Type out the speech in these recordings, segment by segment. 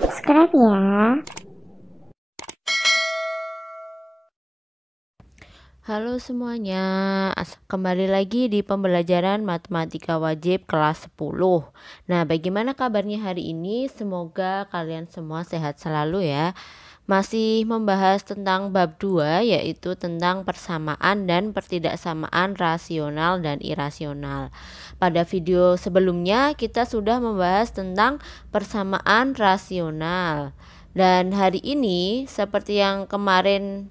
subscribe ya. Halo semuanya, kembali lagi di pembelajaran matematika wajib kelas 10. Nah, bagaimana kabarnya hari ini? Semoga kalian semua sehat selalu ya. Masih membahas tentang bab 2, yaitu tentang persamaan dan pertidaksamaan rasional dan irasional. Pada video sebelumnya kita sudah membahas tentang persamaan rasional. Dan hari ini seperti yang kemarin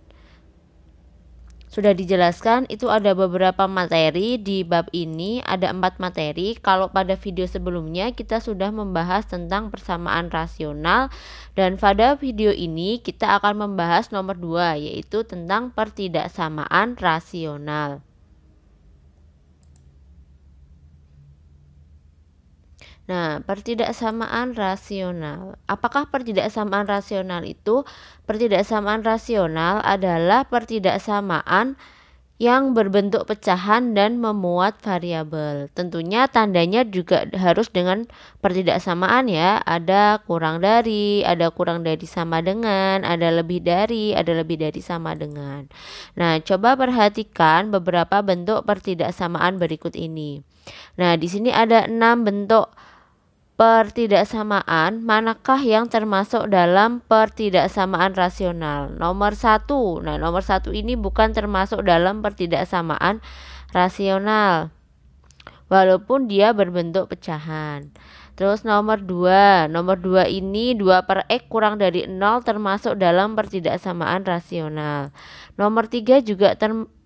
sudah dijelaskan, itu ada beberapa materi di bab ini, ada 4 materi. Kalau pada video sebelumnya kita sudah membahas tentang persamaan rasional, dan pada video ini kita akan membahas nomor 2, yaitu tentang pertidaksamaan rasional. Nah, pertidaksamaan rasional. Apakah pertidaksamaan rasional itu? Pertidaksamaan rasional adalah pertidaksamaan yang berbentuk pecahan dan memuat variabel. Tentunya tandanya juga harus dengan pertidaksamaan ya. Ada kurang dari sama dengan, ada lebih dari sama dengan. Nah, coba perhatikan beberapa bentuk pertidaksamaan berikut ini. Nah, di sini ada 6 bentuk pertidaksamaan. Manakah yang termasuk dalam pertidaksamaan rasional? Nomor 1. Nah, nomor 1 ini bukan termasuk dalam pertidaksamaan rasional, walaupun dia berbentuk pecahan. Terus nomor 2. Nomor 2 ini 2 per X kurang dari 0 termasuk dalam pertidaksamaan rasional. Nomor 3 juga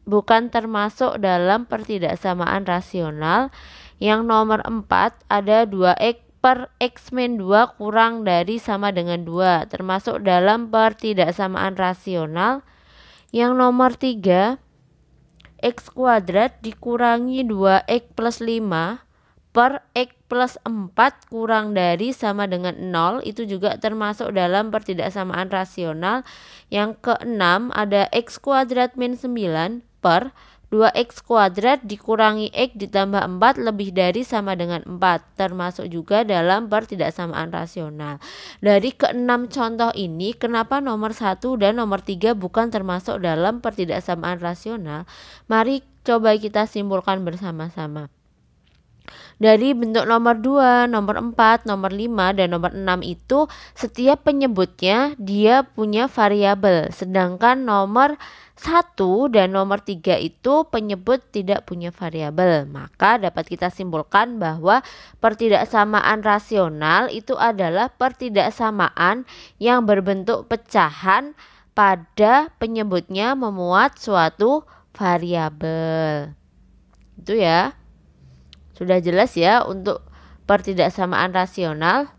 bukan termasuk dalam pertidaksamaan rasional. Yang nomor 4 ada 2X per X-2 kurang dari sama dengan 2 termasuk dalam pertidaksamaan rasional. Yang nomor 3, X kuadrat dikurangi 2X plus 5 per X plus 4 kurang dari sama dengan 0, itu juga termasuk dalam pertidaksamaan rasional. Yang keenam ada X kuadrat min 9 per 2X kuadrat dikurangi X ditambah 4 lebih dari sama dengan 4, termasuk juga dalam pertidaksamaan rasional. Dari keenam contoh ini, kenapa nomor 1 dan nomor 3 bukan termasuk dalam pertidaksamaan rasional? Mari coba kita simpulkan bersama-sama. Dari bentuk nomor 2, nomor 4, nomor 5, dan nomor 6 itu setiap penyebutnya dia punya variabel. Sedangkan nomor 1 dan nomor 3 itu penyebut tidak punya variabel. Maka dapat kita simpulkan bahwa pertidaksamaan rasional itu adalah pertidaksamaan yang berbentuk pecahan pada penyebutnya memuat suatu variabel. Itu ya. Sudah jelas ya untuk pertidaksamaan rasional.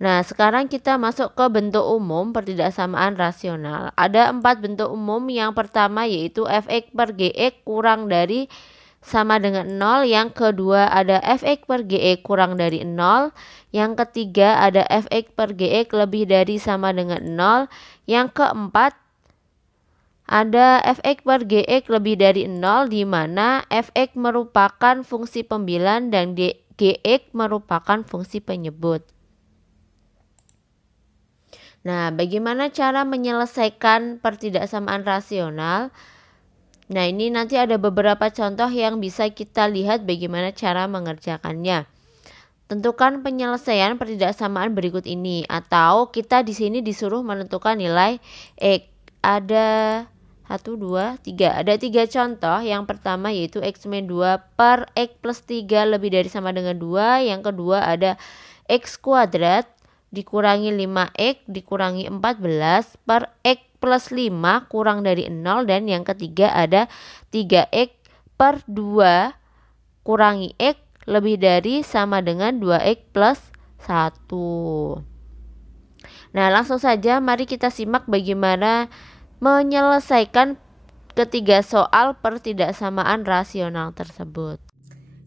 Nah, sekarang kita masuk ke bentuk umum pertidaksamaan rasional. Ada 4 bentuk umum. Yang pertama yaitu fx per gx kurang dari sama dengan 0. Yang kedua ada fx per gx kurang dari 0. Yang ketiga ada fx per gx lebih dari sama dengan 0. Yang keempat ada fx per gx lebih dari 0, di mana fx merupakan fungsi pembilan dan gx merupakan fungsi penyebut. Nah, bagaimana cara menyelesaikan pertidaksamaan rasional? Nah, ini nanti ada beberapa contoh yang bisa kita lihat bagaimana cara mengerjakannya. Tentukan penyelesaian pertidaksamaan berikut ini, atau kita di sini disuruh menentukan nilai X. Ada 1, 2, 3. Ada 3 contoh. Yang pertama yaitu X-2 per X plus 3 lebih dari sama dengan 2. Yang kedua ada X kuadrat dikurangi 5X dikurangi 14 per X plus 5 kurang dari 0. Dan yang ketiga ada 3X per 2 kurangi X lebih dari sama dengan 2X plus 1. Nah, langsung saja mari kita simak bagaimana menyelesaikan ketiga soal pertidaksamaan rasional tersebut.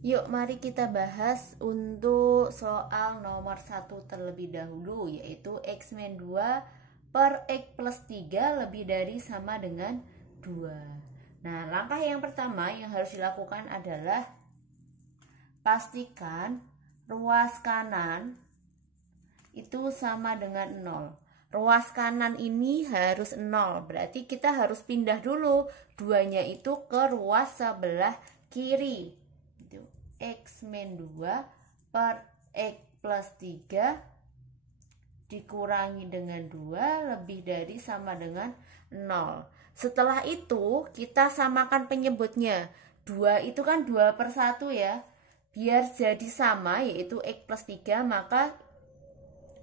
Yuk, mari kita bahas untuk soal nomor 1 terlebih dahulu, yaitu X-2 per X plus 3 lebih dari sama dengan 2. Nah, langkah yang pertama yang harus dilakukan adalah pastikan ruas kanan itu sama dengan 0. Ruas kanan ini harus 0, berarti kita harus pindah dulu 2-nya itu ke ruas sebelah kiri. Itu X min 2 per X plus 3 dikurangi dengan 2 lebih dari sama dengan 0. Setelah itu kita samakan penyebutnya. 2 itu kan 2 per 1 ya. Biar jadi sama yaitu X plus 3, maka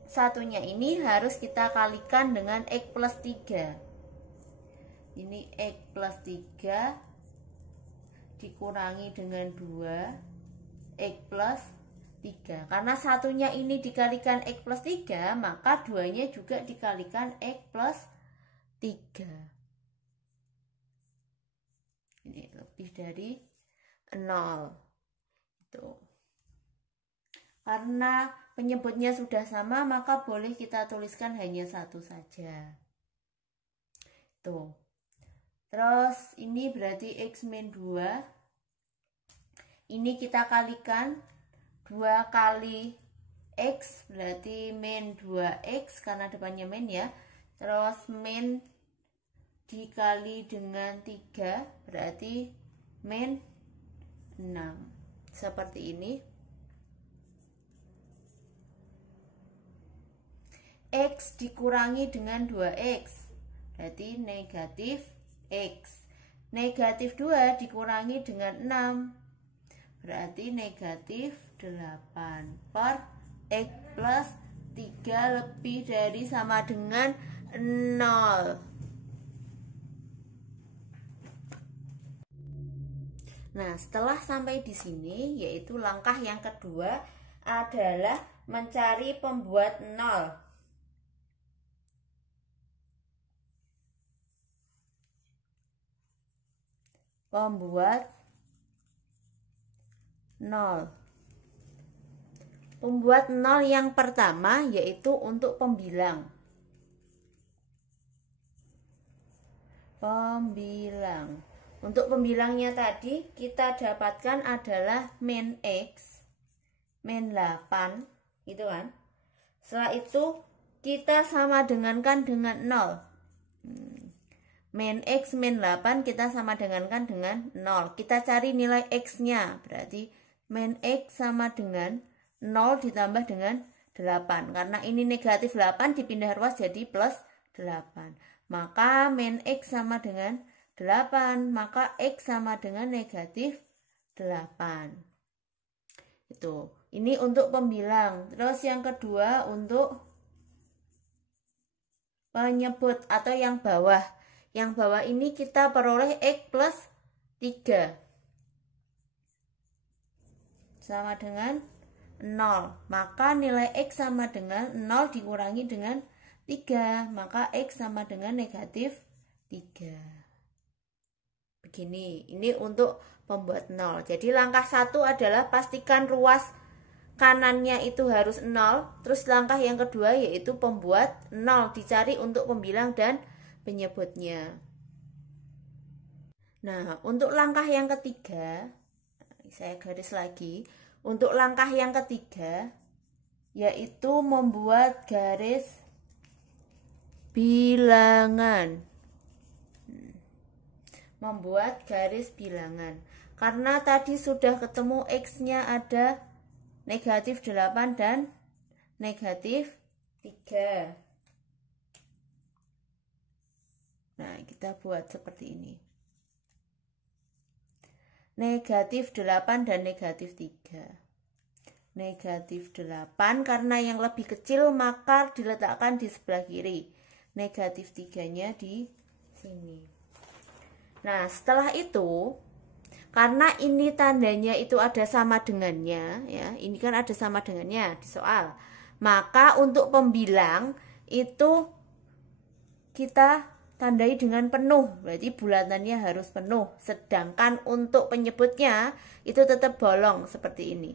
satunya ini harus kita kalikan dengan X plus 3. Ini X plus 3 dikurangi dengan 2 X plus 3. Karena satunya ini dikalikan X plus 3, maka 2-nya juga dikalikan X plus 3. Ini lebih dari 0. Itu. Karena penyebutnya sudah sama, maka boleh kita tuliskan hanya satu saja. Tuh. Terus ini berarti X min 2. Ini kita kalikan 2 kali X berarti min 2X karena depannya min ya. Terus min dikali dengan 3 berarti min 6. Seperti ini. X dikurangi dengan 2X berarti negatif X. Negatif 2 dikurangi dengan 6 berarti negatif 8 per X plus 3 lebih dari sama dengan 0. Nah, setelah sampai di sini, yaitu langkah yang kedua adalah mencari pembuat 0. Pembuat 0. Pembuat 0 yang pertama yaitu untuk pembilang. Pembilang. Untuk pembilangnya tadi kita dapatkan adalah min X, min 8, gitu kan. Setelah itu kita sama dengankan dengan 0. Min X min 8 kita sama dengankan dengan 0. Kita cari nilai X-nya. Berarti min X sama dengan 0 ditambah dengan 8. Karena ini negatif 8 dipindah ruas jadi plus 8. Maka min X sama dengan 8. Maka X sama dengan negatif 8. Itu. Ini untuk pembilang. Terus yang kedua untuk penyebut atau yang bawah. Yang bawah ini kita peroleh X plus 3 sama dengan 0. Maka nilai X sama dengan 0 dikurangi dengan 3. Maka X sama dengan negatif 3. Begini, ini untuk pembuat 0. Jadi langkah 1 adalah pastikan ruas kanannya itu harus 0. Terus langkah yang kedua yaitu pembuat 0. Dicari untuk pembilang dan penyebutnya. Nah, untuk langkah yang ketiga, saya garis lagi. Untuk langkah yang ketiga, yaitu membuat garis bilangan. Membuat garis bilangan. Karena tadi sudah ketemu X-nya ada negatif 8 dan negatif 3. Nah, kita buat seperti ini. Negatif 8 dan negatif 3. Negatif 8 karena yang lebih kecil maka diletakkan di sebelah kiri. Negatif 3-nya di sini. Nah, setelah itu, karena ini tandanya itu ada sama dengannya, ya, ini kan ada sama dengannya di soal. Maka untuk pembilang itu kita tandai dengan penuh, berarti bulatannya harus penuh. Sedangkan untuk penyebutnya itu tetap bolong seperti ini.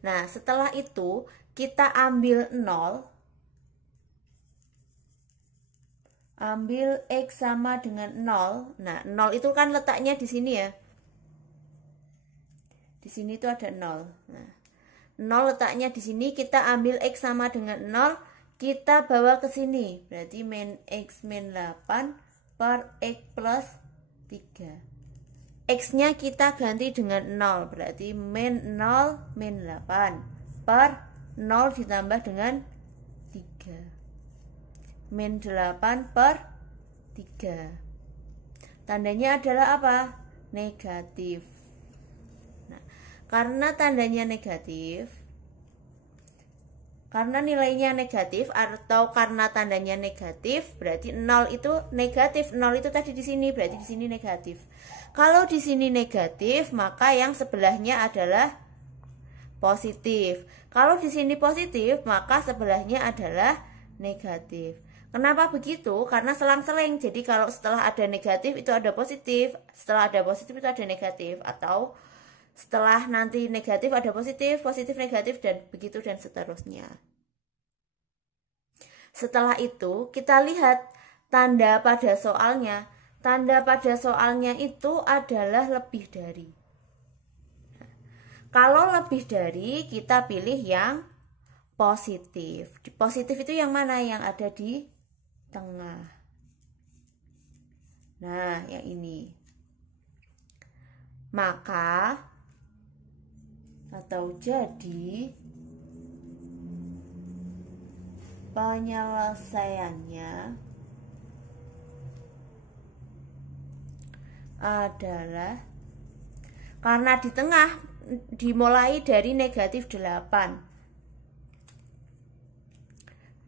Nah, setelah itu kita ambil 0. Ambil X sama dengan 0. Nah, 0 itu kan letaknya di sini ya. Di sini itu ada 0. Nah, 0 letaknya di sini, kita ambil X sama dengan 0, kita bawa ke sini. Berarti min X min 8 per X plus 3. X-nya kita ganti dengan 0, berarti min 0 min 8 per 0 ditambah dengan 3. Min 8 per 3. Tandanya adalah apa? Negatif. Nah, karena tandanya negatif, karena nilainya negatif atau karena tandanya negatif, berarti 0 itu negatif. 0 itu tadi di sini, berarti di sini negatif. Kalau di sini negatif, maka yang sebelahnya adalah positif. Kalau di sini positif, maka sebelahnya adalah negatif. Kenapa begitu? Karena selang-seling. Jadi kalau setelah ada negatif itu ada positif, setelah ada positif itu ada negatif, atau setelah nanti negatif ada positif, positif negatif, dan begitu dan seterusnya. Setelah itu kita lihat tanda pada soalnya. Tanda pada soalnya itu adalah lebih dari. Kalau lebih dari, kita pilih yang positif. Positif itu yang mana? Yang ada di tengah. Nah, yang ini. Maka atau jadi penyelesaiannya adalah, karena di tengah dimulai dari negatif 8.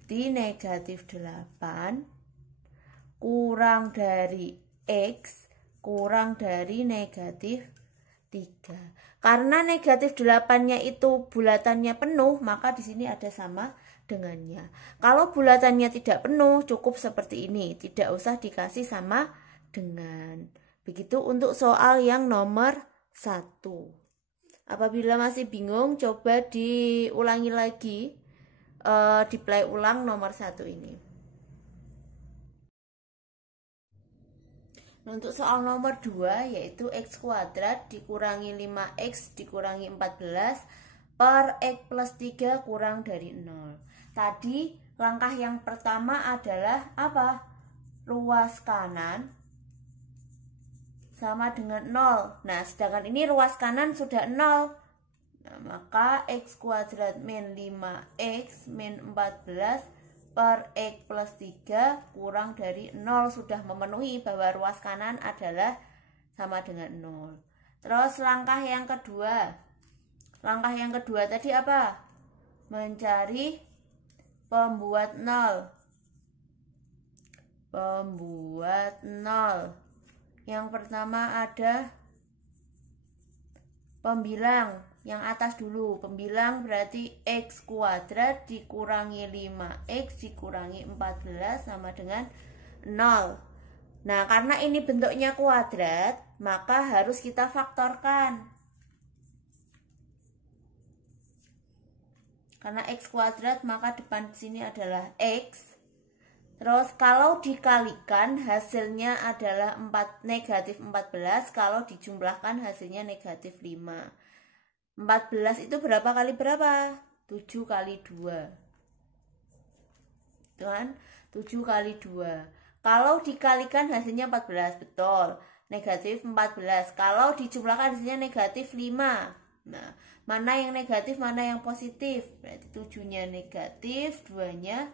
Di negatif 8 kurang dari X kurang dari negatif 3. Karena negatif 8-nya itu bulatannya penuh, maka di sini ada sama dengannya. Kalau bulatannya tidak penuh, cukup seperti ini, tidak usah dikasih sama dengan. Begitu untuk soal yang nomor 1. Apabila masih bingung, coba diulangi lagi, di play ulang nomor 1 ini. Nah, untuk soal nomor 2 yaitu X kuadrat dikurangi 5X dikurangi 14 per X plus 3 kurang dari 0. Tadi langkah yang pertama adalah apa? Ruas kanan sama dengan 0. Nah, sedangkan ini ruas kanan sudah 0. Nah, maka X kuadrat min 5X min 14 per X plus 3 kurang dari 0 sudah memenuhi bahwa ruas kanan adalah sama dengan 0. Terus langkah yang kedua. Langkah yang kedua tadi apa? Mencari pembuat 0. Pembuat 0. Yang pertama ada pembilang. Yang atas dulu, pembilang berarti X kuadrat dikurangi 5X dikurangi 14 sama dengan 0. Nah, karena ini bentuknya kuadrat, maka harus kita faktorkan. Karena X kuadrat, maka depan sini adalah X. Terus kalau dikalikan hasilnya adalah negatif 14, kalau dijumlahkan hasilnya negatif 5. 14 itu berapa kali berapa? 7 kali 2. Itu kan? 7 kali 2. Kalau dikalikan hasilnya 14, betul. Negatif 14. Kalau dijumlahkan hasilnya negatif 5. Nah, mana yang negatif, mana yang positif? Berarti 7-nya negatif, 2-nya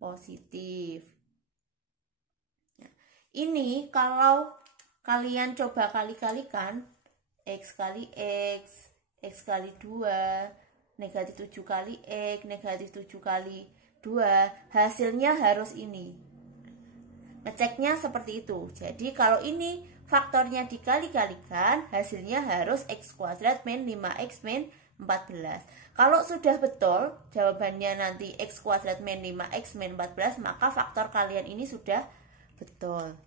positif. Nah, ini kalau kalian coba kali-kalikan, X kali X, X kali 2, negatif 7 kali X, negatif 7 kali 2, hasilnya harus ini. Ngeceknya seperti itu. Jadi kalau ini faktornya dikali-kalikan, hasilnya harus X kuadrat min 5X min 14. Kalau sudah betul, jawabannya nanti X kuadrat min 5X min 14, maka faktor kalian ini sudah betul.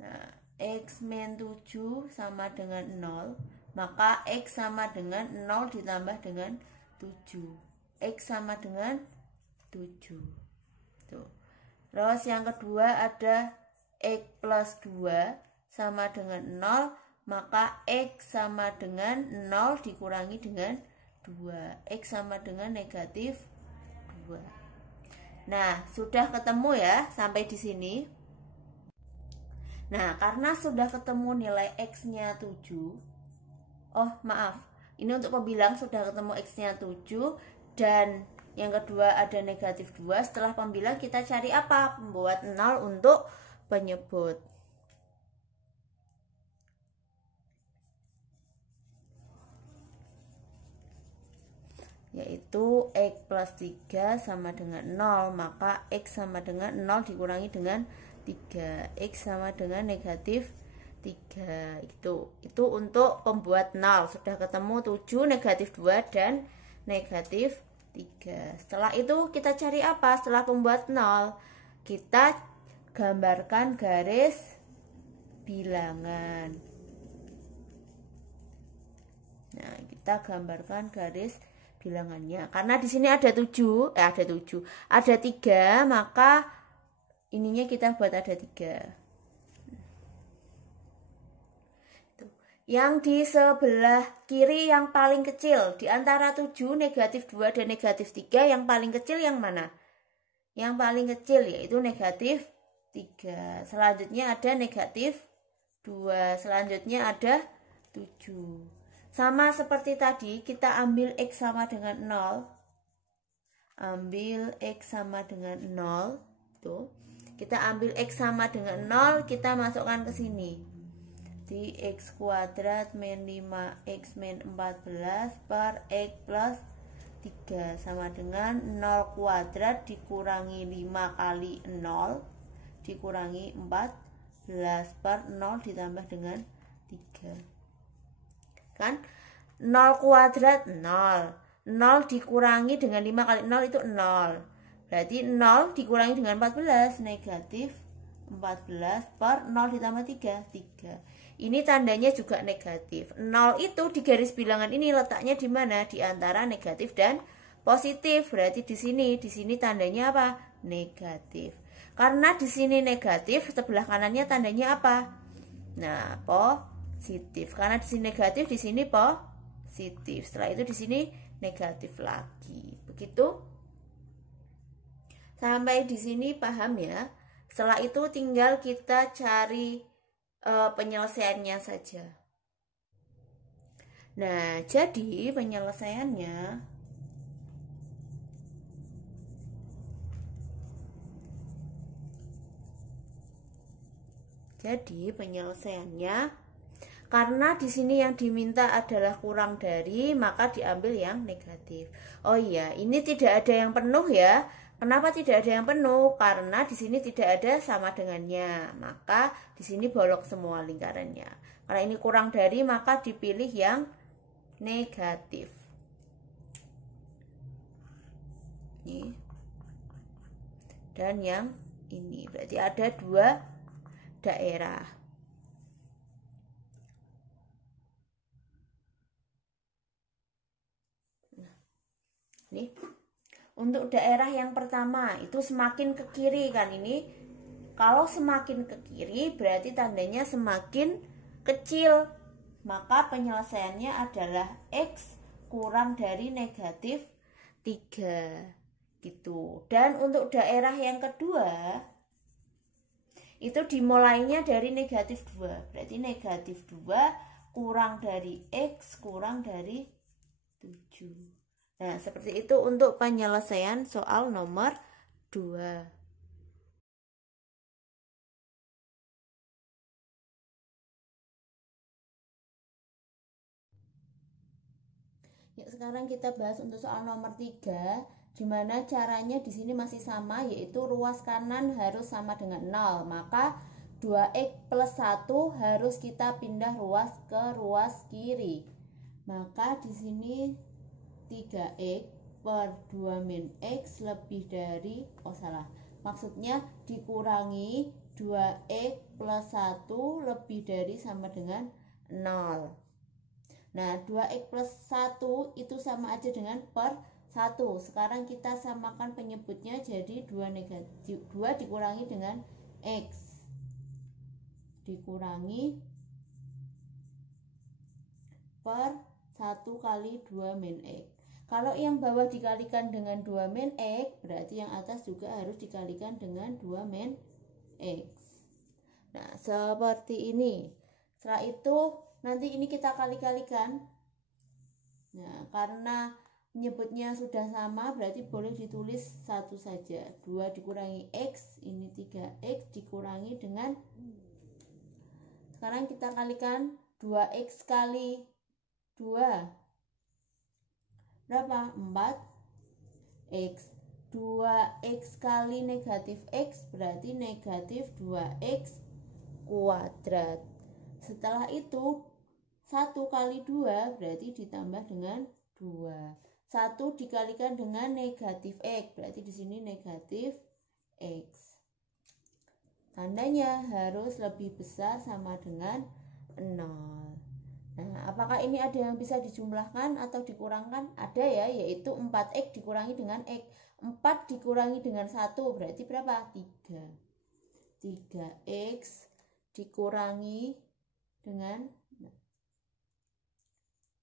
Nah, X min 7 sama dengan 0, maka X sama dengan 0 ditambah dengan 7. X sama dengan 7. Tuh. Terus yang kedua ada X plus 2 sama dengan 0, maka X sama dengan 0 dikurangi dengan 2. X sama dengan negatif 2. Nah, sudah ketemu ya sampai di sini. Nah, karena sudah ketemu nilai X-nya 7. Oh, maaf. Ini untuk pembilang sudah ketemu X-nya 7 dan yang kedua ada negatif 2. Setelah pembilang kita cari apa? Membuat 0 untuk penyebut. Yaitu X plus 3 sama dengan 0, maka X sama dengan 0 dikurangi dengan 3. X sama dengan negatif 3. Itu untuk pembuat 0. Sudah ketemu 7, negatif 2, dan negatif 3. Setelah itu kita cari apa? Setelah pembuat 0, kita gambarkan garis bilangan. Nah, kita gambarkan garis bilangannya. Karena di sini ada 7, ada 3, maka ininya kita buat ada 3. Yang di sebelah kiri yang paling kecil di antara 7, negatif 2 dan negatif 3, yang paling kecil yang mana? Yang paling kecil yaitu negatif 3. Selanjutnya ada negatif 2. Selanjutnya ada 7. Sama seperti tadi, kita ambil X sama dengan 0. Ambil X sama dengan 0. Tuh. Kita ambil X sama dengan 0, kita masukkan ke sini. Di X kuadrat min 5X min 14 per X plus 3 sama dengan 0 kuadrat dikurangi 5 kali 0 dikurangi 14 per 0 ditambah dengan 3. Kan 0 kuadrat 0 dikurangi dengan 5 kali 0 itu 0, berarti 0 dikurangi dengan 14 negatif 14 per 0 ditambah 3. Ini tandanya juga negatif. 0 itu di garis bilangan ini letaknya di mana? Di antara negatif dan positif. Berarti di sini tandanya apa? Negatif. Karena di sini negatif, sebelah kanannya tandanya apa? Nah, positif. Karena di sini negatif, di sini positif. Setelah itu di sini negatif lagi. Begitu? Sampai di sini paham ya? Setelah itu tinggal kita cari penyelesaiannya saja. Nah, jadi penyelesaiannya karena di sini yang diminta adalah kurang dari, maka diambil yang negatif. Oh iya, ini tidak ada yang penuh ya. Kenapa tidak ada yang penuh? Karena di sini tidak ada sama dengannya, maka di sini bolong semua lingkarannya. Karena ini kurang dari, maka dipilih yang negatif. Ini. Dan yang ini, berarti ada 2 daerah. Nah, ini untuk daerah yang pertama itu semakin ke kiri kan ini. Kalau semakin ke kiri berarti tandanya semakin kecil. Maka penyelesaiannya adalah X kurang dari negatif 3 gitu. Dan untuk daerah yang kedua itu dimulainya dari negatif 2. Berarti negatif 2 kurang dari X kurang dari 7. Nah, seperti itu untuk penyelesaian soal nomor 2. Yuk, sekarang kita bahas untuk soal nomor 3, di mana caranya di sini masih sama, yaitu ruas kanan harus sama dengan 0. Maka 2X plus 1 harus kita pindah ruas ke ruas kiri. Maka di sini 3X per 2 min X lebih dari, maksudnya dikurangi 2X plus 1 lebih dari sama dengan 0. Nah, 2X plus 1 itu sama aja dengan per 1. Sekarang kita samakan penyebutnya jadi 2 dikurangi dengan X dikurangi per 1 kali 2 min X. Kalau yang bawah dikalikan dengan 2 min X, berarti yang atas juga harus dikalikan dengan 2 min X. Nah, seperti ini. Setelah itu, nanti ini kita kali-kalikan. Nah, karena menyebutnya sudah sama, berarti boleh ditulis satu saja. 2 dikurangi X, ini 3X dikurangi dengan, sekarang kita kalikan 2X kali 2. Berapa? 4X. 2X kali negatif X berarti negatif 2X kuadrat. Setelah itu 1 kali 2 berarti ditambah dengan 2. 1 dikalikan dengan negatif X berarti di sini negatif X. Tandanya harus lebih besar sama dengan 0. Nah, apakah ini ada yang bisa dijumlahkan atau dikurangkan? Ada ya, yaitu 4X dikurangi dengan X. 4 dikurangi dengan 1 berarti berapa? 3. 3X dikurangi dengan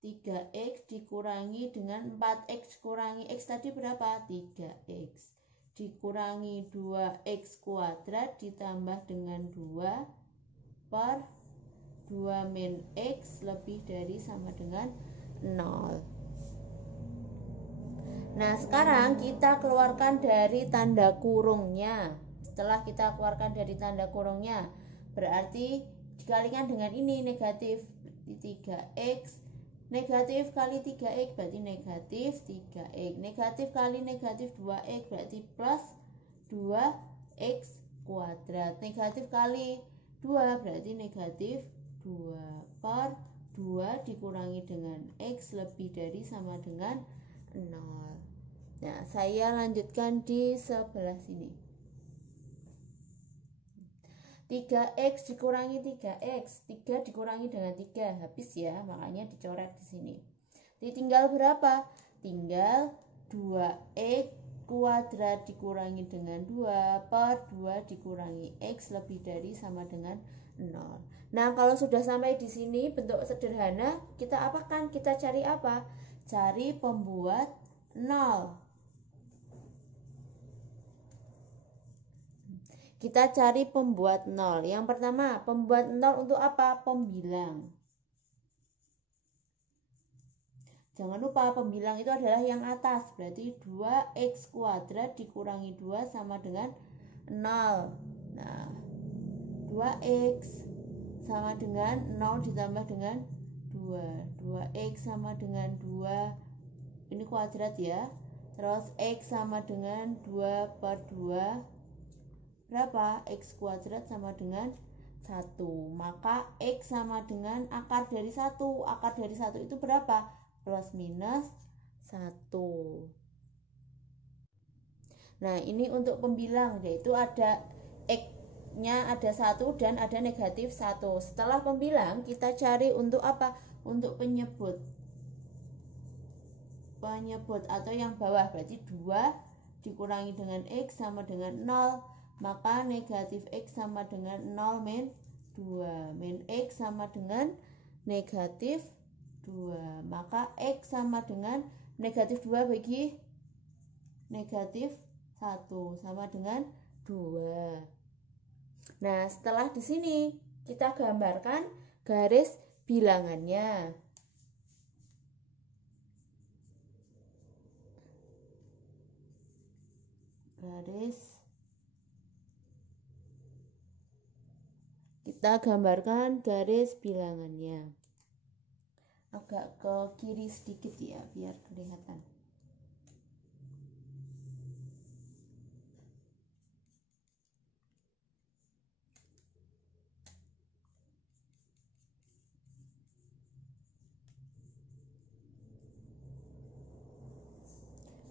3X dikurangi dengan 4X kurangi X tadi berapa? 3X. Dikurangi 2X kuadrat ditambah dengan 2 per 2 min X lebih dari sama dengan 0. Nah, sekarang kita keluarkan dari tanda kurungnya. Setelah kita keluarkan dari tanda kurungnya, berarti dikalikan dengan ini negatif 3X. Negatif kali 3X berarti negatif 3X. Negatif kali negatif 2X berarti plus 2X kuadrat. Negatif kali 2 berarti negatif 2 per 2 dikurangi dengan X lebih dari sama dengan 0. Nah, saya lanjutkan di sebelah sini. 3X dikurangi 3X, 3 dikurangi dengan 3, habis ya, makanya dicoret di sini. Tinggal berapa? Tinggal 2X kuadrat dikurangi dengan 2 per 2 dikurangi X lebih dari sama dengan 0. Nah, kalau sudah sampai di sini bentuk sederhana, kita apakan? Kita cari apa? Cari pembuat 0. Kita cari pembuat 0. Yang pertama, pembuat 0 untuk apa? Pembilang. Jangan lupa pembilang itu adalah yang atas. Berarti 2X kuadrat dikurangi 2 sama dengan 0. Nah, 2X sama dengan 0 ditambah dengan 2. 2X sama dengan 2. Ini kuadrat ya. Terus X sama dengan 2 per 2. Berapa? X kuadrat sama dengan 1. Maka X sama dengan akar dari 1. Akar dari 1 itu berapa? Plus minus 1. Nah, ini untuk pembilang, yaitu ada X-nya ada 1 dan ada negatif 1. Setelah pembilang, kita cari untuk apa? Untuk penyebut. Penyebut atau yang bawah, berarti 2 dikurangi dengan X sama dengan 0. Maka negatif X sama dengan 0 min 2. Min X sama dengan negatif 2. Maka X sama dengan negatif 2 bagi negatif 1 sama dengan 2. Nah, setelah di sini kita gambarkan garis bilangannya. Kita gambarkan garis bilangannya. Agak ke kiri sedikit ya, biar kelihatan.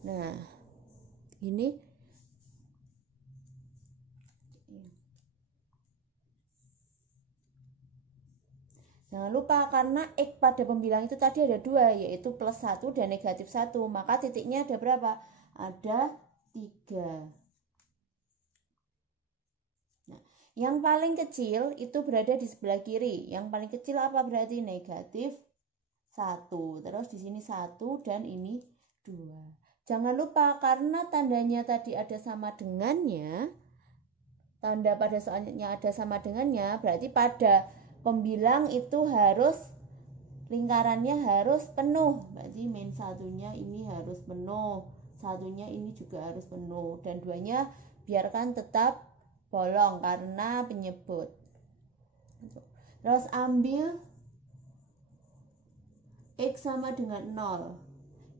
Nah, ini jangan lupa karena X pada pembilang itu tadi ada 2, yaitu plus 1 dan negatif 1. Maka titiknya ada berapa? Ada 3. Nah, yang paling kecil itu berada di sebelah kiri. Yang paling kecil apa berarti? Negatif 1. Terus di sini 1 dan ini 2. Jangan lupa karena tandanya tadi ada sama dengannya, tanda pada soalnya ada sama dengannya, berarti pada pembilang itu harus lingkarannya harus penuh. Berarti min satunya ini harus penuh, satunya ini juga harus penuh, dan duanya biarkan tetap bolong karena penyebut. Terus ambil X sama dengan 0.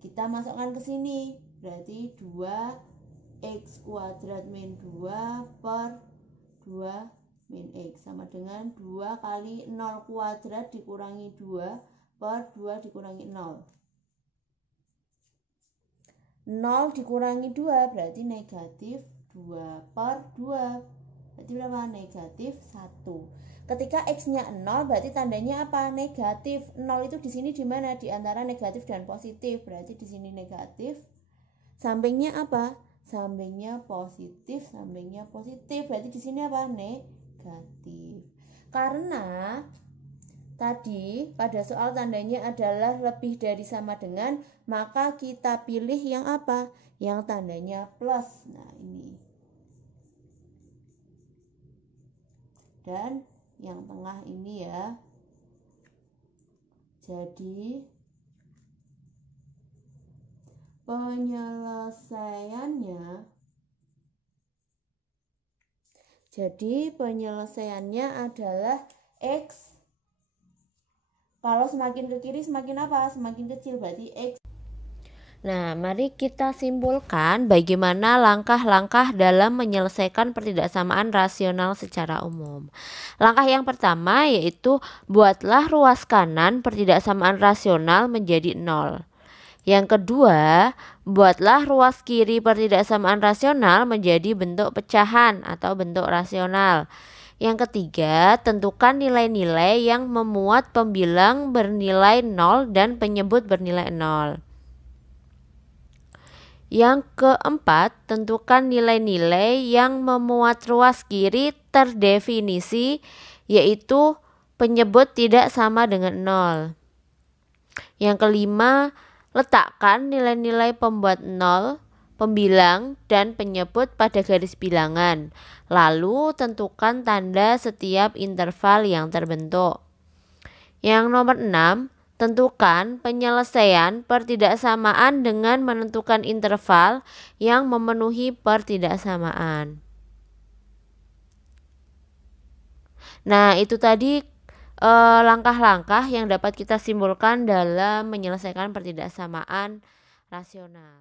Kita masukkan ke sini. Berarti 2X kuadrat min 2 per 2 min X sama dengan 2 kali 0 kuadrat dikurangi 2 per 2 dikurangi 0. 0 dikurangi 2 berarti negatif 2 per 2. Berarti berapa? Negatif 1. Ketika X-nya 0 berarti tandanya apa? Negatif. 0 itu di sini di mana? Di antara negatif dan positif. Berarti di sini negatif. Sampingnya apa? Sampingnya positif, sampingnya positif. Berarti di sini apa? Negatif. Karena tadi pada soal tandanya adalah lebih dari sama dengan, maka kita pilih yang apa? Yang tandanya plus. Nah, ini. Dan yang tengah ini ya. Jadi penyelesaiannya adalah X. Kalau semakin ke kiri semakin apa? Semakin kecil, berarti X. Nah, mari kita simpulkan bagaimana langkah-langkah dalam menyelesaikan pertidaksamaan rasional secara umum. Langkah yang pertama yaitu buatlah ruas kanan pertidaksamaan rasional menjadi 0. Yang kedua, buatlah ruas kiri pertidaksamaan rasional menjadi bentuk pecahan atau bentuk rasional. Yang ketiga, tentukan nilai-nilai yang memuat pembilang bernilai 0 dan penyebut bernilai 0. Yang keempat, tentukan nilai-nilai yang memuat ruas kiri terdefinisi, yaitu penyebut tidak sama dengan 0. Yang kelima, letakkan nilai-nilai pembuat 0, pembilang, dan penyebut pada garis bilangan. Lalu tentukan tanda setiap interval yang terbentuk. Yang nomor 6, tentukan penyelesaian pertidaksamaan dengan menentukan interval yang memenuhi pertidaksamaan. Nah, itu tadi langkah-langkah yang dapat kita simpulkan dalam menyelesaikan pertidaksamaan rasional.